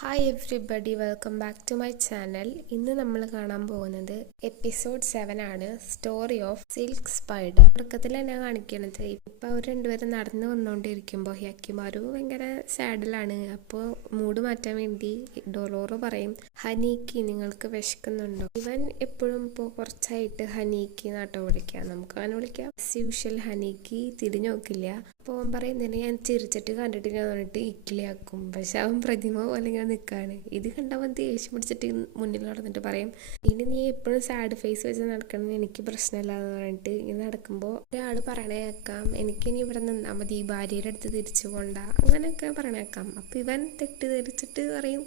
Hi everybody, welcome back to my channel. ഇന്ന് നമ്മൾ കാണാൻ പോകുന്നത് എപ്പിസോഡ് 7 ആണ്, സ്റ്റോറി ഓഫ് സിൽക്ക് സ്പൈഡർ. തുടക്കത്തിൽ തന്നെ കാണിക്കണത് ഇപ്പൊ അവർ രണ്ടുപേരും നടന്നു വന്നുകൊണ്ടിരിക്കുമ്പോൾ യക്കിമാരു ഭയങ്കര സാഡിലാണ്. അപ്പോൾ മൂഡ് മാറ്റാൻ വേണ്ടി ഡൊറോറോ പറയും, ഹനീക്ക് നിങ്ങൾക്ക് വിശക്കുന്നുണ്ടോ? ഇവൻ എപ്പോഴും ഇപ്പോൾ കുറച്ചായിട്ട് ഹനീക്ക് നാട്ടോ വിളിക്കാം, നമുക്ക് അങ്ങനെ വിളിക്കാം. യൂഷ്വൽ ഹനീക്ക് തിരിഞ്ഞു നോക്കില്ല. അപ്പോൾ അവൻ പറയും, നിന്നെ ഞാൻ ചിരിച്ചിട്ട് കണ്ടിട്ടില്ല എന്ന് പറഞ്ഞിട്ട് ഇക്കിളിയാക്കും. പക്ഷെ അവൻ പ്രതിമ പോലെ ഇങ്ങനെ നിൽക്കുകയാണ്. ഇത് കണ്ടവൻ ദേഷ്യം പിടിച്ചിട്ട് മുന്നിൽ നടന്നിട്ട് പറയും, ഇനി നീ എപ്പോഴും സാഡ് ഫേസ് വെച്ച് നടക്കണം, എനിക്ക് പ്രശ്നമില്ല എന്ന് പറഞ്ഞിട്ട് ഇങ്ങനെ നടക്കുമ്പോൾ ഒരാൾ പറയണേക്കാം, എനിക്കിനി ഇവിടെ നിന്നാൽ മതി, ഭാര്യയുടെ അടുത്ത് തിരിച്ചു പോണ്ട, അങ്ങനെയൊക്കെ പറയണേക്കാം. അപ്പം ഇവൻ തെറ്റിദ്ധരിച്ചിട്ട് പറയും,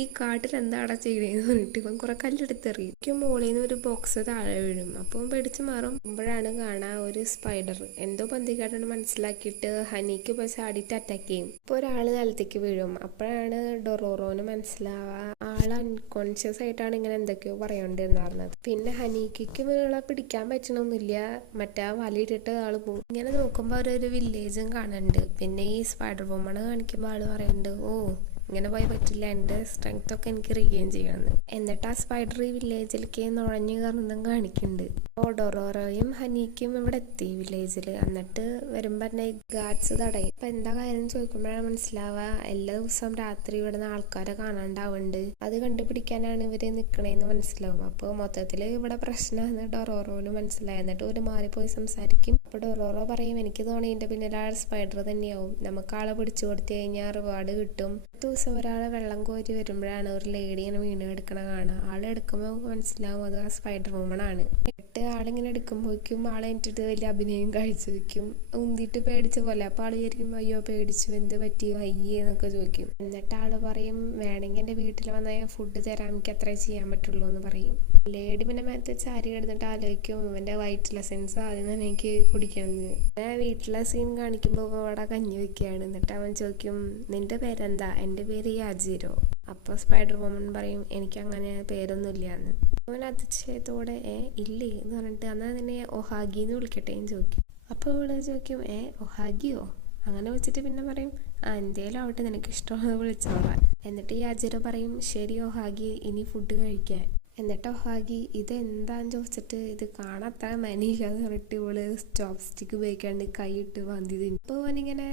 ഈ കാട്ടിൽ എന്താടാ ചെയ്യണേന്ന് പറഞ്ഞിട്ട് ഇവൻ കുറെ കല്ലെടുത്തെറിയും. എനിക്ക് മുകളിൽ നിന്ന് ഒരു ബോക്സ് താഴെ വീഴും. അപ്പോൾ പേടിച്ച് മാറും. അപ്പോഴാണ് കാണാ ഒരു സ്പൈഡർ എന്തോ പന്തിക്കാട്ടുണ്ട് മനസ്സിലാക്കിയിട്ട് ഹനിക്ക് ഇപ്പോൾ ചാടിയിട്ട് അറ്റാക്ക് ചെയ്യും. ഇപ്പോൾ ഒരാൾ നിലത്തേക്ക് വീഴും. അപ്പോഴാണ് ഡൊറോറോന് മനസ്സിലാവാ ആൾ അൺകോൺഷ്യസ് ആയിട്ടാണ് ഇങ്ങനെ എന്തൊക്കെയോ പറയേണ്ടിരുന്നത്. പിന്നെ ഹനീക്ക് ഇവളെ പിടിക്കാൻ പറ്റണമൊന്നുമില്ല, മറ്റേ വലയിട്ടിട്ട് ആള് പോകും. ഇങ്ങനെ നോക്കുമ്പോൾ അവരൊരു വില്ലേജും കാണുന്നുണ്ട്. പിന്നെ ഈ സ്പൈഡർ വുമൺ കാണിക്കുമ്പോൾ ആള് പറയുന്നുണ്ട്, ഓ ഇങ്ങനെ പോയി പറ്റില്ല, എൻ്റെ സ്ട്രെങ്ത് ഒക്കെ എനിക്ക് റീഗെയിൻ ചെയ്യണമെന്ന്. എന്നിട്ട് ആ സ്പൈഡർ ഈ വില്ലേജിലേക്ക് നുഴഞ്ഞു കയറുന്നതും കാണിക്കുന്നുണ്ട്. അപ്പോൾ ഡൊറോറോയും ഹനീക്കും ഇവിടെ എത്തി വില്ലേജിൽ. എന്നിട്ട് വരുമ്പോൾ തന്നെ ഗാർഡ്സ് തടയും. അപ്പം എന്താ കാര്യം ചോദിക്കുമ്പോഴാണ് മനസ്സിലാവുക, എല്ലാ ദിവസവും രാത്രി ഇവിടുന്ന് ആൾക്കാരെ കാണാണ്ടാവുന്നുണ്ട്, അത് കണ്ടുപിടിക്കാനാണ് ഇവര് നിൽക്കണേന്ന് മനസ്സിലാവും. അപ്പോൾ മൊത്തത്തിൽ ഇവിടെ പ്രശ്നമാണ് ഡൊറോറോന് മനസ്സിലായി. എന്നിട്ട് ഒരു മാറിപ്പോയി സംസാരിക്കും. അപ്പോൾ ഡൊറോറോ പറയും, എനിക്ക് തോന്നി ഇതിൻ്റെ പിന്നിൽ ആ സ്പൈഡർ തന്നെയാവും, നമുക്ക് ആളെ പിടിച്ചു കൊടുത്തു കഴിഞ്ഞാൽ റിവാർഡ് കിട്ടും. ദിവസം ഒരാളെ വെള്ളം കോരി വരുമ്പോഴാണ് ഒരു ലേഡി ഇങ്ങനെ വീണ് എടുക്കണ കാണുക. ആളെ എടുക്കുമ്പോൾ മനസ്സിലാവും അത് ആ സ്പൈഡർ വുമൺ ആണ്. ആളിങ്ങനെ എടുക്കുമ്പോഴേക്കും ആളെ എന്നിട്ട് വലിയ അഭിനയം കഴിച്ചു വെക്കും, ഉന്തിട്ട് പേടിച്ച പോലെ. അപ്പോൾ ആള് വിചാരിക്കും, അയ്യോ പേടിച്ചു, എന്ത് പറ്റി വയ്യേ എന്നൊക്കെ ചോദിക്കും. എന്നിട്ട് ആള് പറയും, വേണമെങ്കിൽ എൻ്റെ വീട്ടിൽ വന്നാൽ ഫുഡ് തരാൻ, എനിക്ക് അത്രേ ചെയ്യാൻ പറ്റുള്ളൂ എന്ന് പറയും. ലേഡി പിന്നെ മേലത്തെ ചാരി കിടന്നിട്ട് ആലോചിക്കും, ഇവൻ്റെ വൈറ്റിലെ സെൻസ് ആദ്യം തന്നെ എനിക്ക് കുടിക്കണമെന്ന്. വീട്ടിലെ സീൻ കാണിക്കുമ്പോൾ അവിടെ കഞ്ഞി വെക്കുകയാണ്. എന്നിട്ട് അവൻ ചോദിക്കും, നിന്റെ പേരെന്താ? എൻ്റെ പേര് യാജിരോ. അപ്പോൾ സ്പൈഡർ വുമൺ പറയും, എനിക്ക് അങ്ങനെ പേരൊന്നുമില്ല എന്ന്. അവൻ അതിശയത്തോടെ ഇല്ലേ എന്ന് പറഞ്ഞിട്ട്, എന്നാൽ നിന്നെ ഒഹാഗി എന്ന് വിളിക്കട്ടെ എന്ന് ചോദിക്കും. അപ്പോൾ അവള് ചോദിക്കും, ഒഹാഗിയോ? അങ്ങനെ വെച്ചിട്ട് പിന്നെ പറയും, എന്തേലും ആവട്ടെ, നിനക്ക് ഇഷ്ടമാണെന്ന് വിളിച്ചോളാൻ. എന്നിട്ട് യാജിരോ പറയും, ശരി ഒഹാഗി, ഇനി ഫുഡ് കഴിക്കാൻ. എന്നിട്ട് ഒഹാഗി ഇതെന്താന്ന് ചോദിച്ചിട്ട്, ഇത് കാണാത്ത മനീഷാന്ന് പറഞ്ഞിട്ട് ഇവള് ചോപ്സ്റ്റിക്ക് ഉപയോഗിക്കാണ്ട് കൈയിട്ട് വന്തി തിന്നു. അപ്പോൾ അവനിങ്ങനെ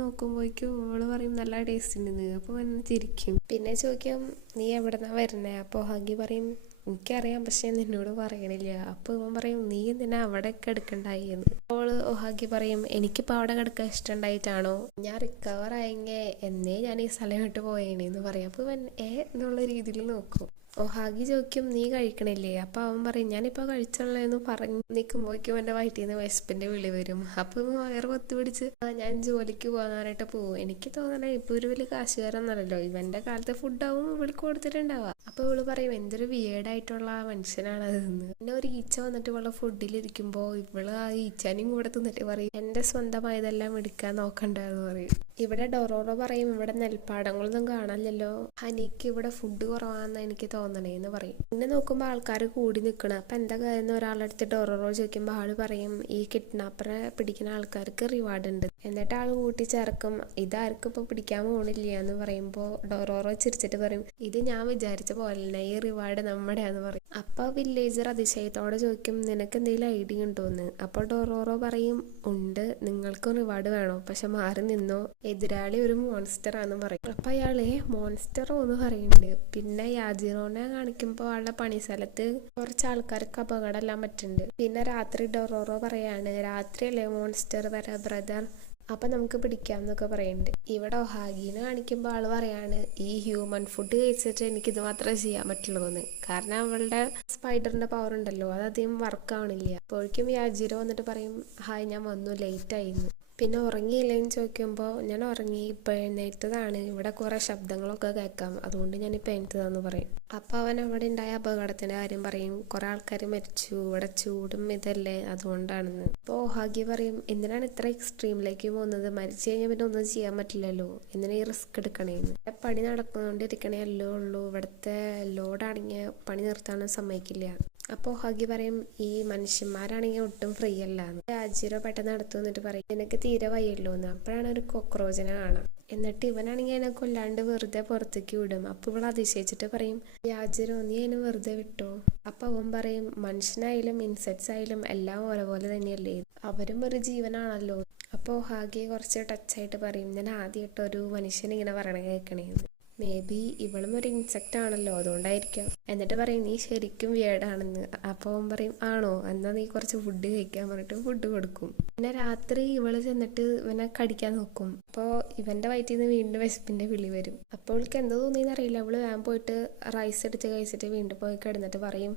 നോക്കുമ്പോഴേക്കും ഇവള് പറയും, നല്ല ടേസ്റ്റ് ഉണ്ടെന്ന്. അപ്പോൾ അവൻ ചിരിക്കും. പിന്നെ ചോദിക്കും, നീ എവിടെന്നാ വരുന്നേ? അപ്പോൾ ഒഹാഗി പറയും, എനിക്കറിയാം, പക്ഷെ നിന്നോട് പറയണില്ല. അപ്പോൾ ഇവൻ പറയും, നീ എന്തിനാ അവിടെ കിടക്കണ്ടായി എന്ന്. അപ്പോൾ ഒഹാഗി പറയും, എനിക്കിപ്പോൾ അവിടെ കിടക്കാൻ ഇഷ്ടമുണ്ടായിട്ടാണോ? ഞാൻ റിക്കവർ ആയെങ്കിൽ എന്നേ ഞാൻ ഈ സ്ഥലം വിട്ട് പോയേണെന്ന് പറയും. അപ്പോൾ ഇവൻ എന്നുള്ള രീതിയിൽ നോക്കും. ഒഹാഗി ചോദിക്കും, നീ കഴിക്കണില്ലേ? അപ്പോൾ അവൻ പറയും, ഞാനിപ്പോൾ കഴിച്ചുള്ളതെന്ന് പറഞ്ഞ് നിൽക്കുമ്പോഴേക്കും എൻ്റെ വയറ്റിൽ നിന്ന് വിശപ്പിൻ്റെ വിളി വരും. അപ്പോൾ വയറ് കൊത്തി പിടിച്ച് ഞാൻ ജോലിക്ക് പോകാനായിട്ട് പോകും. എനിക്ക് തോന്നണേ ഇപ്പോൾ ഒരു വലിയ കാശുകാരൊന്നല്ലല്ലോ, ഇവൻ്റെ കാലത്തെ ഫുഡാവും ഇവൾക്ക് കൊടുത്തിട്ടുണ്ടാവുക. അപ്പോൾ ഇവള് പറയും, എന്തൊരു വിയേർഡായിട്ടുള്ള മനുഷ്യനാണ് അതെന്ന്. പിന്നെ ഒരു ഈച്ച വന്നിട്ട് ഇവളെ ഫുഡിലിരിക്കുമ്പോൾ ഇവള് ആ ഈച്ചാനും കൂടെ തിന്നിട്ട് പറയും, എൻ്റെ സ്വന്തമായതെല്ലാം എടുക്കാൻ നോക്കണ്ടെന്ന് പറയും. ഇവിടെ ഡൊറോറോ പറയും, ഇവിടെ നെൽപ്പാടങ്ങളൊന്നും കാണാനില്ലല്ലോ, ഹനിക്ക് ഇവിടെ ഫുഡ് കുറവാണെന്ന് എനിക്ക് തോന്നണേന്ന് പറയും. പിന്നെ നോക്കുമ്പോൾ ആൾക്കാർ കൂടി നിൽക്കണം. അപ്പം എന്താ കാര്യം ഒരാളെടുത്ത് ഡൊറോറോ ചോദിക്കുമ്പോൾ ആള് പറയും, ഈ കിഡ്നാപ്പറെ പിടിക്കുന്ന ആൾക്കാർക്ക് റിവാർഡ് ഉണ്ട്. എന്നിട്ട് ആള് കൂട്ടിച്ചേർക്കും, ഇതാർക്കും ഇപ്പോൾ പിടിക്കാൻ പോകണില്ല എന്ന് പറയുമ്പോൾ ഡൊറോറോ ചിരിച്ചിട്ട് പറയും, ഇത് ഞാൻ വിചാരിച്ച പോലെ ഈ റിവാർഡ് നമ്മുടെയാന്ന് പറയും. അപ്പോൾ വില്ലേജർ അതിശയത്തോടെ ചോദിക്കും, നിനക്ക് എന്തെങ്കിലും ഐഡിയ ഉണ്ടോന്ന്? അപ്പോൾ ഡൊറോറോ പറയും, ഉണ്ട്, നിങ്ങൾക്കും റിവാർഡ് വേണോ? പക്ഷെ മാറി നിന്നോ, എതിരാളി ഒരു മോൺസ്റ്റർ ആണെന്ന് പറയും. അപ്പം അയാളെ മോൺസ്റ്ററോ എന്ന് പറയുന്നുണ്ട്. പിന്നെ യാജിറോനെ കാണിക്കുമ്പോൾ ആളുടെ പണിസ്ഥലത്ത് കുറച്ച് ആൾക്കാർക്ക് അപകടമെല്ലാം പറ്റുന്നുണ്ട്. പിന്നെ രാത്രി ഡൊറോറോ പറയാണ്, രാത്രിയല്ലേ മോൺസ്റ്റർ വരാ ബ്രദർ, അപ്പം നമുക്ക് പിടിക്കാം എന്നൊക്കെ പറയുന്നുണ്ട്. ഇവിടെ ഒഹാഗീനെ കാണിക്കുമ്പോൾ ആള് പറയാണ്, ഈ ഹ്യൂമൻ ഫുഡ് കഴിച്ചിട്ട് എനിക്കിത് മാത്രമേ ചെയ്യാൻ പറ്റുള്ളൂ എന്ന്. കാരണം അവളുടെ സ്പൈഡറിന്റെ പവർ ഉണ്ടല്ലോ, അത് അധികം വർക്ക് ആവണില്ല. അപ്പോഴേക്കും യാജിരോ വന്നിട്ട് പറയും, ഹായ് ഞാൻ വന്നു, ലേറ്റ് ആയിരുന്നു. പിന്നെ ഉറങ്ങിയില്ലേന്ന് ചോദിക്കുമ്പോൾ, ഞാൻ ഉറങ്ങി, ഇപ്പോൾ എഴുന്നേറ്റതാണ്, ഇവിടെ കുറേ ശബ്ദങ്ങളൊക്കെ കേൾക്കാം, അതുകൊണ്ട് ഞാനിപ്പോൾ എഴുന്നേറ്റതാന്ന് പറയും. അപ്പോൾ അവൻ അവിടെ ഉണ്ടായ അപകടത്തിൻ്റെ കാര്യം പറയും, കുറേ ആൾക്കാർ മരിച്ചു, ഇവിടെ ചൂടും ഇതല്ലേ അതുകൊണ്ടാണെന്ന്. അപ്പോൾ ഒഹാഗി പറയും, എന്തിനാണ് ഇത്ര എക്സ്ട്രീമിലേക്ക് പോകുന്നത്? മരിച്ചു കഴിഞ്ഞാൽ പിന്നെ ഒന്നും ചെയ്യാൻ പറ്റില്ലല്ലോ, എന്തിനാ ഈ റിസ്ക് എടുക്കണേന്ന്. പണി നടക്കുന്നുകൊണ്ടിരിക്കണേ അല്ലേ ഉള്ളൂ, ഇവിടുത്തെ ലോഡാണെങ്കിൽ പണി നിർത്താനും സമ്മതിക്കില്ല. അപ്പോൾ ഒഹാഗി പറയും, ഈ മനുഷ്യന്മാരാണെങ്കിൽ ഒട്ടും ഫ്രീ അല്ല. യാജിറോ പെട്ടെന്ന് അടുത്ത് വന്നിട്ട് പറയും, നിനക്ക് തീരെ വയ്യല്ലോ എന്ന്. അപ്പോഴാണ് ഒരു കോക്രോച്ചിനെ കാണാം. എന്നിട്ട് ഇവനാണെങ്കിൽ അതിനെ കൊല്ലാണ്ട് വെറുതെ പുറത്തേക്ക് വിടും. അപ്പോൾ ഇവൾ അതിശയിച്ചിട്ട് പറയും, യാജിറോ നീ അതിനെ വെറുതെ വിട്ടോ? അപ്പൊ അവൻ പറയും, മനുഷ്യനായാലും ഇൻസെക്ട്സ് ആയാലും എല്ലാം ഓരോപോലെ തന്നെയല്ലേ, അവരും ഒരു ജീവനാണല്ലോ. അപ്പോൾ ഹാഗി കുറച്ച് ടച്ചായിട്ട് പറയും, ഞാൻ ആദ്യമായിട്ട് ഒരു മനുഷ്യൻ ഇങ്ങനെ പറയണ കേൾക്കണേന്ന്. മേ ബി ഇവളും ഒരു ഇൻസെക്റ്റ് ആണല്ലോ, അതുകൊണ്ടായിരിക്കാം. എന്നിട്ട് പറയും, നീ ശരിക്കും വിയേർഡാണെന്ന്. അപ്പോൾ അവൻ പറയും, ആണോ, എന്നാ നീ കുറച്ച് ഫുഡ് കഴിക്കാൻ പറഞ്ഞിട്ട് ഫുഡ് കൊടുക്കും. പിന്നെ രാത്രി ഇവള് ചെന്നിട്ട് ഇവനെ കടിക്കാൻ നോക്കും. അപ്പോൾ ഇവന്റെ വയറ്റിൽ നിന്ന് വീണ്ടും വിശപ്പിന്റെ വിളി വരും. അപ്പോൾ അവൾക്ക് എന്തോ തോന്നിയെന്ന് അറിയില്ല, അവള് വേഗം പോയിട്ട് റൈസ് എടുത്ത് കഴിച്ചിട്ട് വീണ്ടും പോയി കിടന്നിട്ട് പറയും,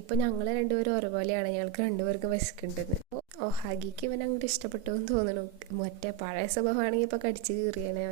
ഇപ്പൊ ഞങ്ങൾ രണ്ടുപേരും ഒരുപോലെയാണ്, ഞങ്ങൾക്ക് രണ്ടുപേർക്കും വിശക്കുണ്ടെന്ന്. ഹാഗിക്ക് ഇവൻ അങ്ങോട്ട് ഇഷ്ടപ്പെട്ടു എന്ന് തോന്നണു. മറ്റേ പഴയ സ്വഭാവമാണെങ്കിൽ ഇപ്പൊ കടിച്ചു കീറിയാണ്.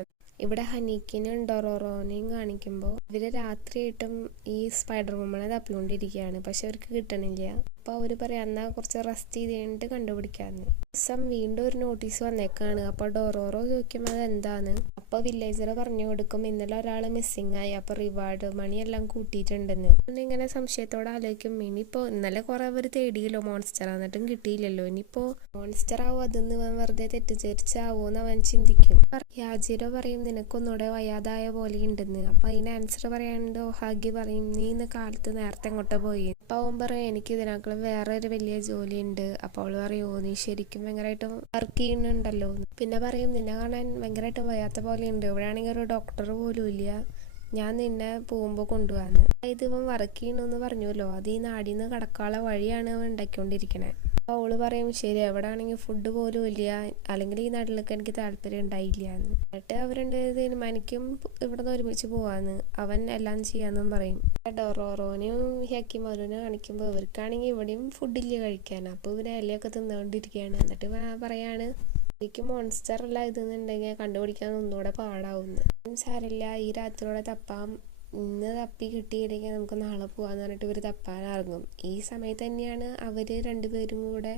ഇവിടെ ഹനീക്കിനും ഡൊറോറോനെയും കാണിക്കുമ്പോൾ ഇവര് രാത്രിയായിട്ടും ഈ സ്പൈഡർ വുമനെ തപ്പിക്കൊണ്ടിരിക്കുകയാണ്. പക്ഷെ അവർക്ക് കിട്ടണില്ല. അപ്പോൾ അവർ പറയാം, എന്നാൽ കുറച്ച് റെസ്റ്റ് ചെയ്ത് കഴിഞ്ഞിട്ട് കണ്ടുപിടിക്കാമെന്ന്. ദിവസം വീണ്ടും ഒരു നോട്ടീസ് വന്നേക്കാണ്. അപ്പോൾ ഡൊറോറോ ചോദിക്കുമ്പോൾ അത് എന്താണ്. അപ്പോൾ വില്ലേജർ പറഞ്ഞു കൊടുക്കും, ഇന്നലെ ഒരാൾ മിസ്സിങ് ആയി, അപ്പോൾ റിവാർഡ് മണി എല്ലാം കൂട്ടിയിട്ടുണ്ടെന്ന്. ഇങ്ങനെ സംശയത്തോടെ ആലോചിക്കും, ഇനിയിപ്പോൾ ഇന്നലെ കുറെ അവർ തേടിയല്ലോ മോൺസ്റ്റർ, എന്നിട്ടും കിട്ടിയില്ലല്ലോ, ഇനിയിപ്പോൾ മോൺസ്റ്റർ ആവും അതെന്ന് വെറുതെ തെറ്റിദ്ധരിച്ചാവോന്ന് അവൻ ചിന്തിക്കും. യാജിറോ പറയും, നിനക്കൊന്നുകൂടെ വയ്യാതായ പോലെ ഉണ്ടെന്ന്. അപ്പൊ അതിന് ആൻസർ പറയാണ്ട് ഹാഗി പറയും, നീ ഇന്ന് കാലത്ത് നേരത്തെ എങ്ങോട്ട് പോയി. അപ്പൊ അവൻ പറയും, എനിക്ക് ഇതിനേക്കാളും വേറെ ഒരു വലിയ ജോലി ഉണ്ട്. അപ്പോൾ അവള് പറയും, ഓ നീ ശരിക്കും ഭയങ്കരമായിട്ട് വർക്ക് ചെയ്യുന്നുണ്ടല്ലോ. പിന്നെ പറയും, നിന്നെ കാണാൻ ഭയങ്കരമായിട്ട് വയ്യാത്ത പോലെ ഉണ്ട്, ഇവിടെയാണെങ്കിൽ ഒരു ഡോക്ടർ പോലും ഇല്ല, ഞാൻ നിന്നെ പോകുമ്പോൾ കൊണ്ടുപോകാന്ന്. അതായത് ഇവൻ വർക്ക് ചെയ്യണമെന്ന് പറഞ്ഞല്ലോ, അത് ഈ നാടിന്ന് കടക്കാനുള്ള വഴിയാണ് അവൻ ഉണ്ടാക്കിക്കൊണ്ടിരിക്കണേ. അപ്പോൾ അവള് പറയും, ശരി, എവിടെ ആണെങ്കിൽ ഫുഡ് പോലും ഇല്ല, അല്ലെങ്കിൽ ഈ നാട്ടിലൊക്കെ എനിക്ക് താല്പര്യം ഉണ്ടായില്ല എന്ന്. എന്നിട്ട് അവർ തീരുമാനിക്കും ഇവിടെ നിന്ന് ഒരുമിച്ച് പോവാന്ന്. അവൻ എല്ലാം ചെയ്യാന്നും പറയും. ഡൊറോറോനെയും ഹക്കിമോനെ കാണിക്കുമ്പോൾ ഇവർക്കാണെങ്കിൽ ഇവിടെയും ഫുഡില്ല കഴിക്കാൻ. അപ്പോൾ ഇവര് ഇലയൊക്കെ തിന്നുകൊണ്ടിരിക്കുകയാണ്. എന്നിട്ട് പറയാണ്, എനിക്ക് മോൺസ്റ്റർ അല്ല ഇതെന്നുണ്ടെങ്കിൽ കണ്ടുപിടിക്കാൻ ഒന്നുകൂടെ പാടാവുന്നു. സാരമില്ല, ഈ രാത്രിയോടെ തപ്പാം, ഇന്ന് തപ്പി കിട്ടിയില്ലെങ്കിൽ നമുക്ക് നാളെ പോകാന്ന് പറഞ്ഞിട്ട് ഇവർ തപ്പാൻ ഇറങ്ങും. ഈ സമയത്ത് തന്നെയാണ് അവര് രണ്ടുപേരും കൂടെ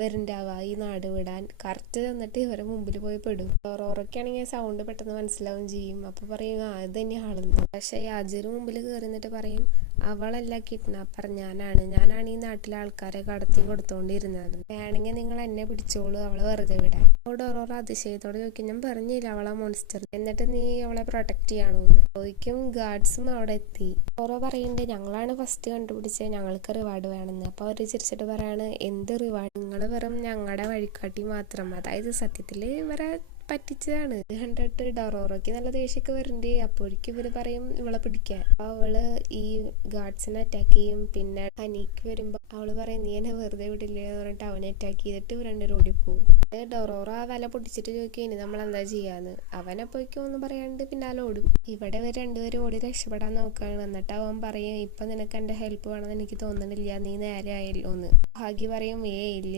വരുന്നുണ്ടാവുക ഈ നാട് വിടാൻ. കറക്റ്റ് തന്നിട്ട് ഇവരെ മുമ്പിൽ പോയി പെടും. ഡൊറോറൊക്കെയാണെങ്കിൽ സൗണ്ട് പെട്ടെന്ന് മനസ്സിലാവും ചെയ്യും. അപ്പൊ പറയും, ഇത് തന്നെ ആളെന്ന്. പക്ഷെ യാജിറ് മുമ്പിൽ കയറി നിന്നിട്ട് പറയും, അവളല്ല കിഡ്നാപ്പർ, ഞാനാണ് ഈ നാട്ടിലെ ആൾക്കാരെ കടത്തി കൊടുത്തോണ്ടിരുന്നത്, വേണമെങ്കിൽ നിങ്ങൾ എന്നെ പിടിച്ചോളൂ, അവളെ വെറുതെ വിടാൻ. അപ്പോൾ ഡൊറോറ അതിശയത്തോടെ ചോദിക്കും, ഞാൻ പറഞ്ഞില്ല അവളെ മോൺസ്റ്റർ, എന്നിട്ട് നീ അവളെ പ്രൊട്ടക്ട് ചെയ്യണോന്ന് ചോദിക്കും. ഗാർഡ്സും അവിടെ എത്തി. ഡൊറോ പറയുന്നുണ്ട്, ഞങ്ങളാണ് ഫസ്റ്റ് കണ്ടുപിടിച്ചത്, ഞങ്ങൾക്ക് റിവാർഡ് വേണമെന്ന്. അപ്പോൾ അവർ ചിരിച്ചിട്ട് പറയാണ്, എന്ത് റിവാർഡ്, നിങ്ങൾ വെറും ഞങ്ങളുടെ വഴികാട്ടി മാത്രം. അതായത് സത്യത്തില് ഇവരെ പറ്റിച്ചതാണ്. ഇത് കണ്ടിട്ട് ഡൊറോറോക്ക് നല്ല ദേഷ്യമൊക്കെ വരുന്നുണ്ട്. അപ്പോഴേക്കും ഇവര് പറയും ഇവളെ പിടിക്കാൻ. അപ്പൊ അവള് ഈ ഗാർഡ്സിനെ അറ്റാക്ക് ചെയ്യും. പിന്നെ ഹനീക്ക് വരുമ്പോ അവള് പറയും, നീ എന്നെ വെറുതെ വിടില്ലേ എന്ന് പറഞ്ഞിട്ട് അവനെ അറ്റാക്ക് ചെയ്തിട്ട് രണ്ടുപേരും ഓടിപ്പോവും. ഡൊറോറ ആ വില പൊട്ടിച്ചിട്ട് ചോദിക്കും, ഇനി നമ്മൾ എന്താ ചെയ്യാന്ന്. അവനെപ്പോഴേക്കും ഒന്നും പറയാണ്ട് പിന്നാലെ ഓടും. ഇവിടെ ഇവർ രണ്ടുപേരും ഓടി രക്ഷപ്പെടാൻ നോക്കുകയാണ്. എന്നിട്ട് അവൻ പറയും, ഇപ്പൊ നിനക്ക് എന്റെ ഹെൽപ്പ് വേണമെന്ന് എനിക്ക് തോന്നണില്ല, നീ നേരെ ആയല്ലോ എന്ന്. ഹാഗി പറയും,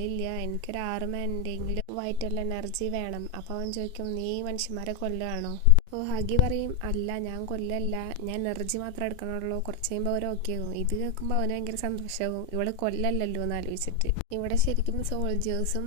ഇല്ല, എനിക്കൊരു 6 മണിന്റെങ്കിലും വൈറ്റൽ എനർജി വേണം. അപ്പൊ അവൻ ചോദിക്കും, നീ മനുഷ്യന്മാരെ കൊല്ലുകയാണോ? അപ്പോൾ ഹാഗി പറയും, അല്ല, ഞാൻ കൊല്ലല്ല, ഞാൻ എനർജി മാത്രമേ എടുക്കണുള്ളൂ, കുറച്ച് കഴിയുമ്പോൾ അവർ ഓക്കെ ആകും. ഇത് കേൾക്കുമ്പോൾ അവന് ഭയങ്കര സന്തോഷമാകും, ഇവള് കൊല്ലല്ലോ എന്ന് ആലോചിച്ചിട്ട്. ഇവിടെ ശരിക്കും സോൾജേഴ്സും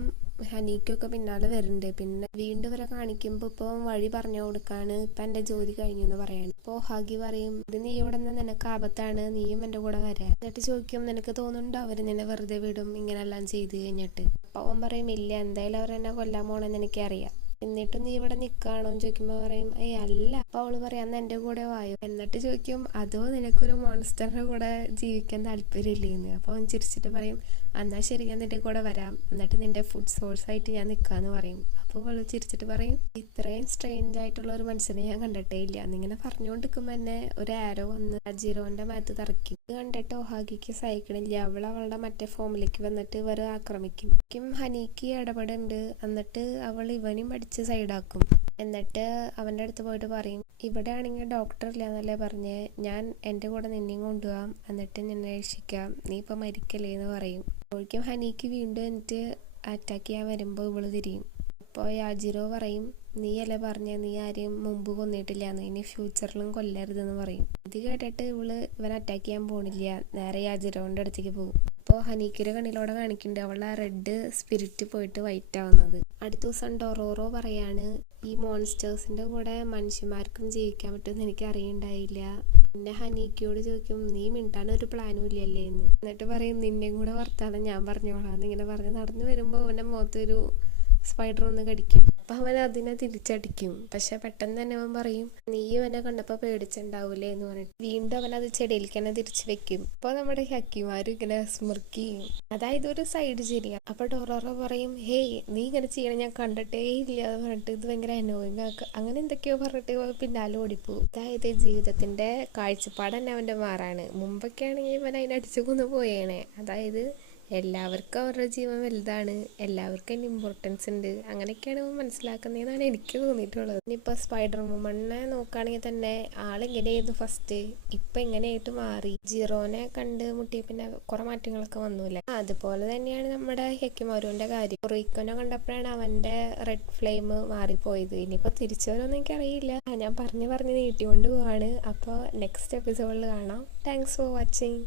ഹനീക്കൊക്കെ പിന്നാലെ വരുന്നുണ്ട്. പിന്നെ വീണ്ടും ഇവരെ കാണിക്കുമ്പോൾ ഇപ്പോൾ വഴി പറഞ്ഞു കൊടുക്കാണ്, ഇപ്പം എൻ്റെ ജോലി കഴിഞ്ഞു എന്ന് പറയാണ്. അപ്പോൾ ഹാഗി പറയും, ഇത് നീ ഇവിടെ നിന്ന് നിനക്ക് ആപത്താണ്, നീയും എൻ്റെ കൂടെ വരാൻ. എന്നിട്ട് ചോദിക്കും, നിനക്ക് തോന്നുന്നുണ്ടോ അവർ നിന്നെ വെറുതെ വിടും ഇങ്ങനെല്ലാം ചെയ്ത് കഴിഞ്ഞിട്ട്? അപ്പോൾ അവൻ പറയും, ഇല്ല, എന്തായാലും അവർ എന്നെ കൊല്ലാൻ പോണെന്ന് എനിക്കറിയാം, എന്നിട്ടും നീ ഇവിടെ നിൽക്കുകയാണോ എന്ന് ചോദിക്കുമ്പോൾ പറയും, അല്ല. അപ്പോൾ അവള് പറയാം, അന്ന് എൻ്റെ കൂടെ വായോ. എന്നിട്ട് ചോദിക്കും, അതോ നിനക്കൊരു മോൺസ്റ്ററിന്റെ കൂടെ ജീവിക്കാൻ താല്പര്യമില്ലേന്ന്. അപ്പോൾ അവൻ ചിരിച്ചിട്ട് പറയും, എന്നാൽ ശരി, ഞാൻ നിന്റെ കൂടെ വരാം, എന്നിട്ട് നിന്റെ ഫുഡ് സോഴ്സ് ആയിട്ട് ഞാൻ നിൽക്കാന്ന് പറയും. അപ്പോൾ അവള് ചിരിച്ചിട്ട് പറയും, ഇത്രയും സ്ട്രേഞ്ച് ആയിട്ടുള്ള ഒരു മനുഷ്യനെ ഞാൻ കണ്ടിട്ടേ ഇല്ല. എന്നിങ്ങനെ പറഞ്ഞുകൊണ്ടിരിക്കുമ്പോൾ തന്നെ ഒരു ആരോ വന്ന് ജിറോന്റെ മേത്ത് തറക്കും. ഇത് കണ്ടിട്ട് ഒഹാഗിക്ക് സഹിക്കണില്ല. അവളുടെ മറ്റേ ഫോമിലേക്ക് വന്നിട്ട് ഇവർ ആക്രമിക്കും. ഹനീക്ക് ഇടപെടുന്നുണ്ട്. എന്നിട്ട് അവൾ ഇവനും പഠിച്ച് സൈഡാക്കും. എന്നിട്ട് അവൻ്റെ അടുത്ത് പോയിട്ട് പറയും, ഇവിടെ ആണെങ്കിൽ ഡോക്ടർ ഇല്ല എന്നല്ലേ പറഞ്ഞേ, ഞാൻ എൻ്റെ കൂടെ നിന്നെയും കൊണ്ടുപോകാം, എന്നിട്ട് നിന്നെ രക്ഷിക്കാം, നീ ഇപ്പം മരിക്കല്ലേ എന്ന് പറയും. അപ്പോഴേക്കും ഹനീക്ക് വീണ്ടും എന്നിട്ട് അറ്റാക്ക് ചെയ്യാൻ വരുമ്പോൾ ഇവള് തിരിയും. അപ്പോൾ യാജിറോ പറയും, നീയല്ലേ പറഞ്ഞ നീ ആരെയും മുമ്പ് കൊന്നിട്ടില്ല എന്ന്, ഇനി ഫ്യൂച്ചറിലും കൊല്ലരുതെന്ന് പറയും. ഇത് കേട്ടിട്ട് ഇവൻ അറ്റാക്ക് ചെയ്യാൻ പോണില്ല, നേരെ യാജിറോന്റെ അടുത്തേക്ക് പോകും. അപ്പോൾ ഹനീക്കിന്റെ കണ്ണിലൂടെ കാണിക്കുന്നുണ്ട് അവളുടെ റെഡ് സ്പിരിറ്റ് പോയിട്ട് വൈറ്റ് ആവുന്നത്. അടുത്ത ദിവസം ഡൊറോറോ പറയാണ്, ഈ മോൺസ്റ്റേഴ്സിന്റെ കൂടെ മനുഷ്യന്മാർക്കും ജീവിക്കാൻ പറ്റുമെന്ന് എനിക്ക് അറിയണ്ടായില്ല. പിന്നെ ഹനീക്കിയോട് ചോദിക്കും, നീ മിണ്ടാൻ ഒരു പ്ലാനും ഇല്ലല്ലേ എന്ന്. എന്നിട്ട് പറയും, നിന്നെയും കൂടെ വർത്താനം ഞാൻ പറഞ്ഞോളാം എന്നിങ്ങനെ പറഞ്ഞ് നടന്നു വരുമ്പോൾ അവന്റെ മുഖത്തൊരു സ്പൈഡർ ഒന്ന് കടിക്കും. അപ്പൊ അവൻ അതിനെ തിരിച്ചടിക്കും. പക്ഷെ പെട്ടെന്ന് തന്നെ അവൻ പറയും നീ അവനെ കണ്ടപ്പോ പേടിച്ചിണ്ടാവൂലേ എന്ന് പറഞ്ഞിട്ട് വീണ്ടും അവൻ അത് ചെടിയിലേക്ക് തന്നെ തിരിച്ചു വെക്കും. അപ്പൊ നമ്മുടെ ഹക്കിമാരും ഇങ്ങനെ സ്മിർക്കുകയും അതായത് ഒരു സൈഡ് ചിരിയാണ്. അപ്പൊ ഡോറോറ പറയും ഹേയ് നീ ഇങ്ങനെ ചെയ്യണം ഞാൻ കണ്ടിട്ടേ ഇല്ല എന്ന് പറഞ്ഞിട്ട് ഇത് ഭയങ്കര അനോയിങ് ആക്കുക അങ്ങനെ എന്തൊക്കെയോ പറഞ്ഞിട്ട് പിന്നാലെ ഓടിപ്പോവും. അതായത് ജീവിതത്തിന്റെ കാഴ്ചപ്പാട് തന്നെ അവന്റെ മാറാണ്. മുമ്പൊക്കെ ആണെങ്കിൽ ഇവൻ അതിനടിച്ചു കൊന്നു പോയേനെ. അതായത് എല്ലാവർക്കും അവരുടെ ജീവൻ വലുതാണ്, എല്ലാവർക്കും അതിന് ഇമ്പോർട്ടൻസ് ഉണ്ട്, അങ്ങനെയൊക്കെയാണ് മനസ്സിലാക്കുന്നതെന്നാണ് എനിക്ക് തോന്നിയിട്ടുള്ളത്. ഇനിയിപ്പോൾ സ്പൈഡർ വുമണിനെ നോക്കുകയാണെങ്കിൽ തന്നെ ആളെങ്ങനെയായിരുന്നു ഫസ്റ്റ്, ഇപ്പം എങ്ങനെയായിട്ട് മാറി. ജിറോനെ കണ്ട് മുട്ടിയ പിന്നെ കുറെ മാറ്റങ്ങളൊക്കെ വന്നൂല്ലേ. അതുപോലെ തന്നെയാണ് നമ്മുടെ ഹെക്കിമാരുവിൻ്റെ കാര്യം. റീക്കോനെ കണ്ടപ്പോഴാണ് അവൻ്റെ റെഡ് ഫ്ലെയിം മാറിപ്പോയത്. ഇനിയിപ്പോൾ തിരിച്ചു വരുമെന്ന് എനിക്കറിയില്ല. ഞാൻ പറഞ്ഞ് നീട്ടിക്കൊണ്ട് പോവാണ്. അപ്പോൾ നെക്സ്റ്റ് എപ്പിസോഡിൽ കാണാം. Thanks for watching.